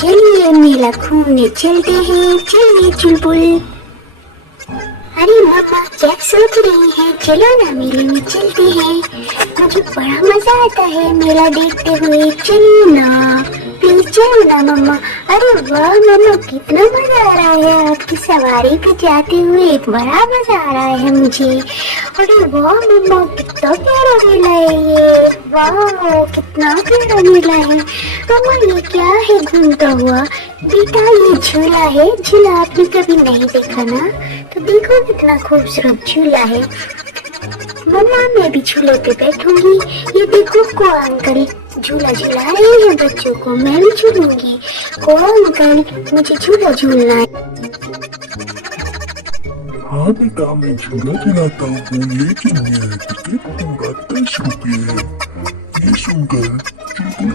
चलिए मेला घूमने चलते हैं, चलिए चुलबुल। अरे मम्मा क्या सोच रही हैं? चलो ना मेले में चलते हैं, मुझे बड़ा मजा आता है मेला देखते हुए। चलिए ना प्लीज, चलो ना मम्मा। अरे वाह मम्मा, कितना मजा आ रहा है आपकी सवारी पे जाते हुए, बड़ा मजा आ रहा है मुझे। अरे वाह मम्मा, कितना प्यारा मेला है ये, वाह कितना प्यारा मेला है। मम्मा ये क्या है घूमता हुआ? बेटा ये झूला है, झूला आपने कभी नहीं देखा ना, तो देखो कितना खूबसूरत झूला है। मम्मा मैं भी झूले पे बैठूंगी। ये देखो को अंकल झूला झूला रहे हैं बच्चों को, मैं भी झूलूंगी। को अंकल मुझे झूला झूलना है। हाँ बेटा, मैं झूला झुलाता हूँ, लेकिन मेरा टिकट पूरा 10 रुपये है। ये सुनकर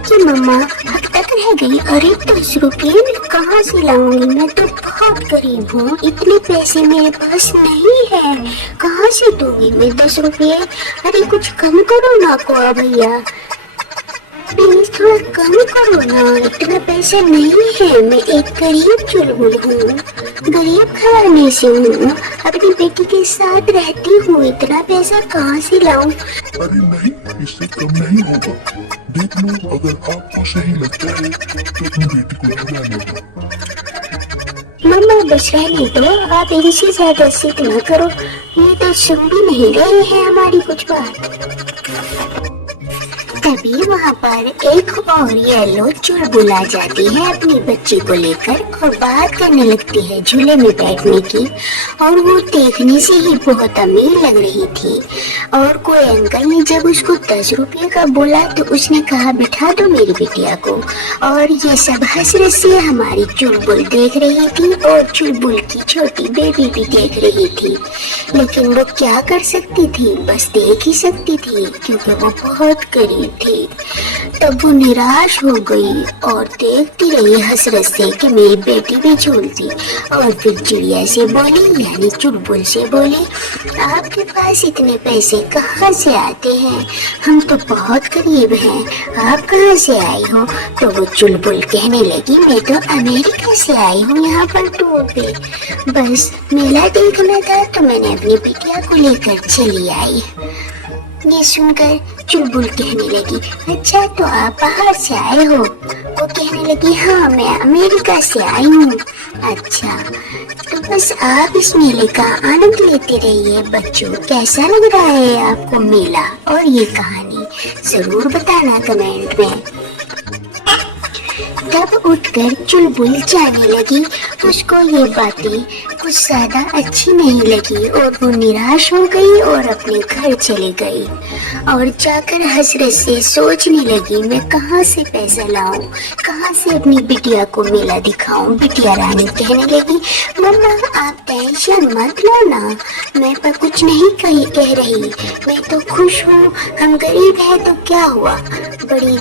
कि मम्मा अब तक रह गई। अरे 10 रुपये मैं कहाँ से लाऊंगी? मैं तो बहुत गरीब हूँ, इतने पैसे मेरे पास नहीं है, कहाँ से दूंगी मैं 10 रुपये? अरे कुछ कम करो ना को भैया, प्लीज थोड़ा कम करो ना, इतना पैसा नहीं है। मैं एक गरीब चुलबुल हूँ, गरीब घराने से हूँ, अपनी बेटी के साथ रहती हूँ, इतना पैसा कहाँ से लाऊं? अरे नहीं, इससे कम नहीं होगा। देख लो, अगर आपको सही लगता है तो अपनी बेटी को झुला लो। मम्मा बस रहने दो, आप इनसे ज्यादा जिद न करो, ये तो सुन भी नहीं रहे हैं हमारी कुछ बात। तभी वहाँ पर एक और येलो चुलबुल आ जाती है अपनी बच्ची को लेकर और बात करने लगती है झूले में बैठने की। और वो देखने से ही बहुत अमीर लग रही थी। और कोई अंकल ने जब उसको 10 रुपये का बोला तो उसने कहा बिठा दो मेरी बिटिया को। और ये सब हंस रहे से हमारी चुलबुल देख रही थी और चुलबुल की छोटी बेबी भी देख रही थी। लेकिन वो क्या कर सकती थी, बस देख ही सकती थी क्योंकि वो बहुत गरीब थी। तब वो निराश हो गई और देखती रही हसरत से कि मेरी बेटी भी झूलती। और फिर चिड़िया से बोली, यानी चुलबुल से बोली, आपके पास इतने पैसे कहाँ से आते हैं? हम तो बहुत गरीब हैं, आप कहाँ से आई हो? तो वो चुलबुल कहने लगी, मैं तो अमेरिका से आई हूँ यहाँ पर टूर पे, बस मेला देखना था तो मैंने अपनी बिटिया को लेकर चली आई। ये सुनकर चुलबुल कहने लगी, अच्छा तो आप बाहर से आए हो? वो कहने लगी, हाँ मैं अमेरिका से आई हूँ। अच्छा तो बस आप इस मेले का आनंद लेते रहिए बच्चों, कैसा लग रहा है आपको मेला और ये कहानी जरूर बताना कमेंट में। तब उठकर चुलबुल जाने लगी। उसको ये बातें कुछ ज्यादा अच्छी नहीं लगी और वो निराश हो गई और अपने घर चली गई। और जाकर हसरत से सोचने लगी, मैं कहाँ से पैसा लाऊं, कहाँ से अपनी बिटिया को मेला दिखाऊं। बिटिया रानी कहने लगी, मम्मा आप टेंशन मत लो ना, मैं पर कुछ नहीं कह रही, मैं तो खुश हूँ, हम गरीब हैं तो क्या हुआ। बड़ी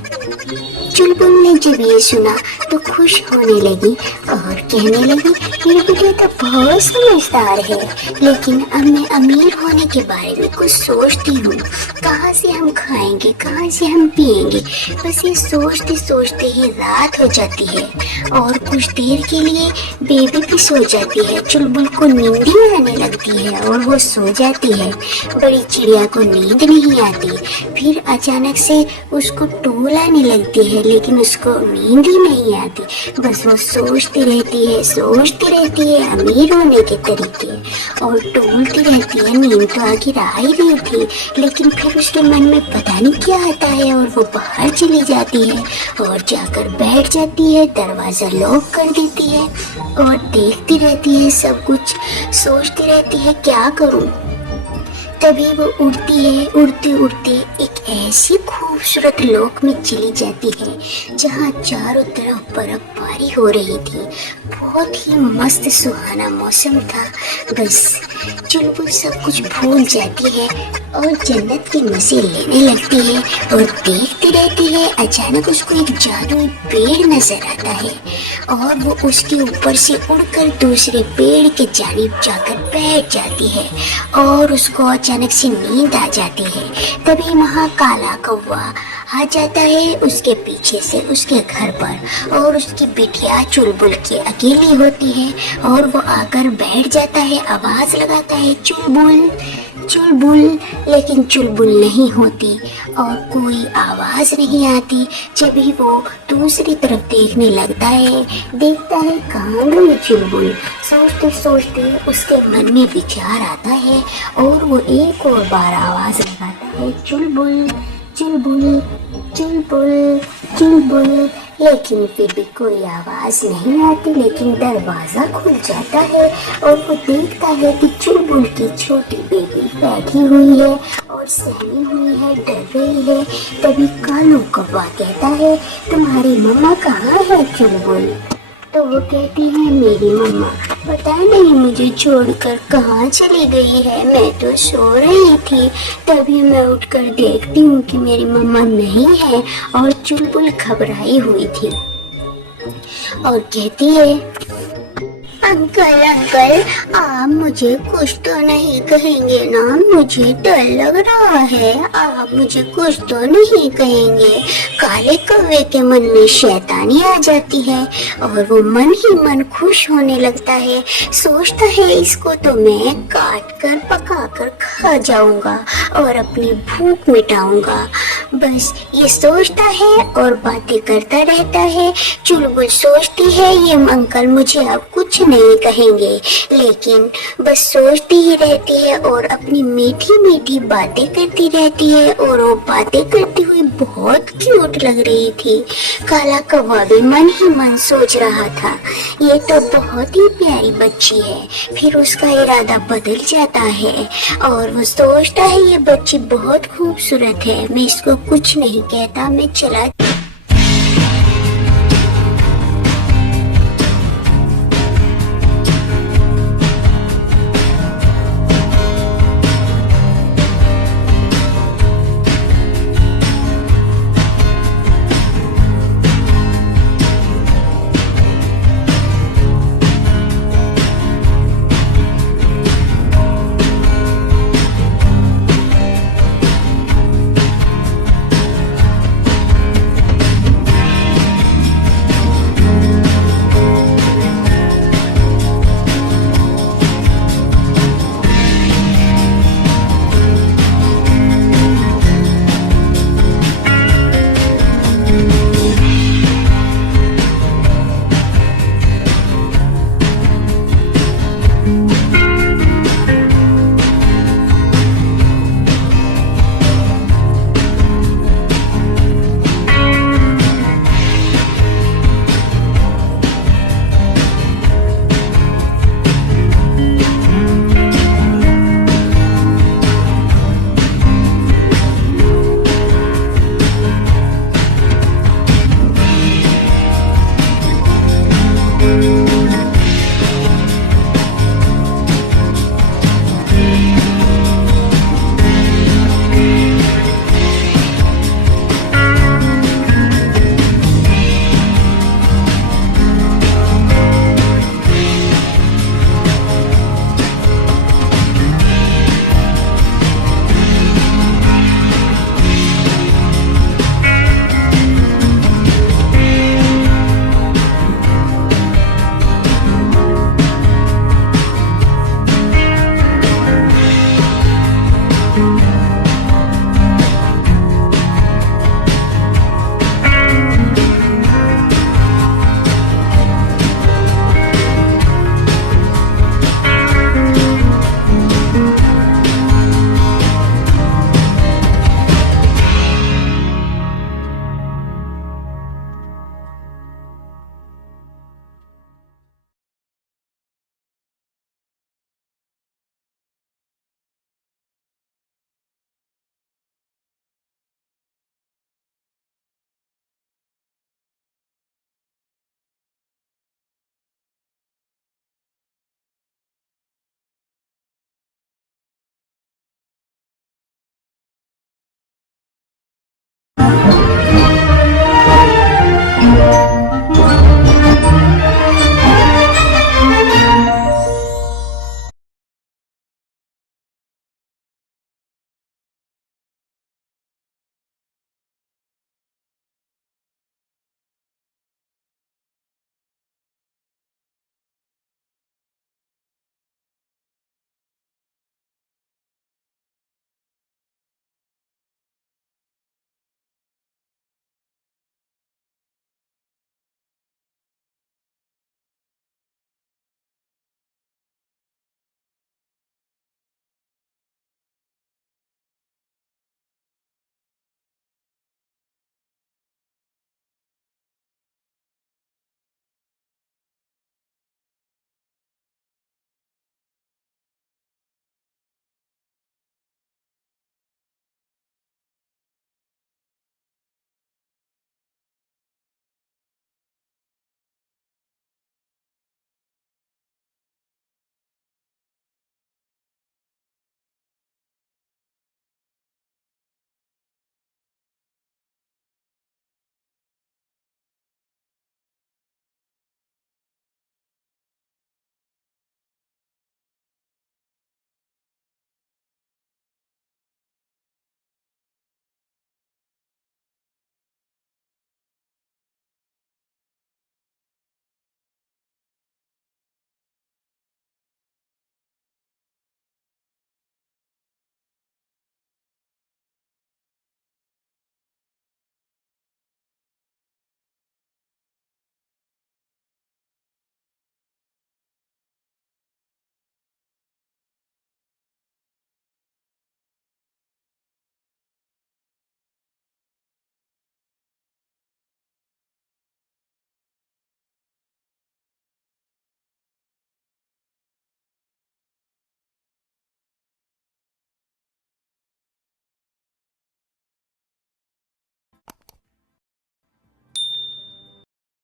चुलबुल ने जब ये सुना तो खुश होने लगी और कहने लगी, मेरी बिटिया तो बहुत समझदार है, लेकिन अब मैं अमीर होने के बारे में कुछ सोचती हूँ, कहाँ से हम खाएंगे, कहाँ से हम पिएंगे। बस ये सोचते सोचते ही रात हो जाती है और कुछ देर के लिए बेबी भी सो जाती है। चुलबुल को नींद ही आने लगती है और वो सो जाती है। बड़ी चिड़िया को नींद नहीं आती, फिर अचानक से उसको टोल आने लगती है, लेकिन उसको नींद ही नहीं आती। बस वो सोचती रहती है अमीर होने के तरीके और टोलती रहती है। नींद तो आखिर आ ही रही थी, लेकिन फिर उसके मन में पता नहीं क्या आता है और वो बाहर चली जाती है और जाकर बैठ जाती है, दरवाजा लॉक कर देती है और देखती रहती है, सब कुछ सोचती रहती है क्या करूं। तभी वो उड़ती है, उड़ते उड़ते एक ऐसी खूबसूरत लोक में चली जाती है जहाँ चारों तरफ बर्फबारी हो रही थी। बहुत ही मस्त सुहाना मौसम था। बस चुलबुल सब कुछ भूल जाती है और जन्नत के मजे लेने लगती है और देखती रहती है। अचानक उसको एक जादुई पेड़ नजर आता है और वो उसके ऊपर से उड़कर दूसरे पेड़ के जानिब जाकर बैठ जाती है और उसको अचानक से नींद आ जाती है। तभी वहाँ काला कौवा आ जाता है उसके पीछे से उसके घर पर, और उसकी बिटिया चुलबुल की अकेली होती है और वो आकर बैठ जाता है, आवाज लगाता है चुलबुल चुलबुल, लेकिन चुलबुल नहीं होती और कोई आवाज नहीं आती। जब भी वो दूसरी तरफ देखने लगता है, देखता है कहाँ गई चुलबुल। सोचते सोचते उसके मन में विचार आता है और वो एक और बार आवाज लगाता है चुलबुल चुलबुल चुलबुल चुलबुल, लेकिन फिर भी कोई आवाज नहीं आती। लेकिन दरवाजा खुल जाता है और वो देखता है कि चुलबुल की छोटी बेबी बैठी हुई है और सहमी हुई है, डर रही है। तभी कालू कौवा कहता है, तुम्हारी मम्मा कहाँ है चुलबुल? तो वो कहती है, मेरी मम्मा पता नहीं मुझे छोड़कर कहाँ चली गई है, मैं तो सो रही थी, तभी मैं उठकर देखती हूँ कि मेरी मम्मा नहीं है। और चुलबुल घबराई हुई थी और कहती है, अंकल अंकल, आप मुझे कुछ तो नहीं कहेंगे ना? मुझे डर लग रहा है, आप मुझे कुछ तो नहीं कहेंगे? काले कौवे के मन में शैतानी आ जाती है और वो मन ही मन खुश होने लगता है। सोचता है, इसको तो मैं काट कर पका कर खा जाऊंगा और अपनी भूख मिटाऊंगा। बस ये सोचता है और बातें करता रहता है। चुलबुल सोचती है, ये अंकल मुझे अब कुछ नहीं कहेंगे, लेकिन बस सोचती ही रहती है और अपनी मीठी मीठी बातें करती रहती है। और वो बातें करती हुई बहुत क्यूट लग रही थी। काला कौवा भी मन ही मन सोच रहा था, ये तो बहुत ही प्यारी बच्ची है। फिर उसका इरादा बदल जाता है और वो सोचता है, ये बच्ची बहुत खूबसूरत है, मैं इसको कुछ नहीं कहता, मैं चला।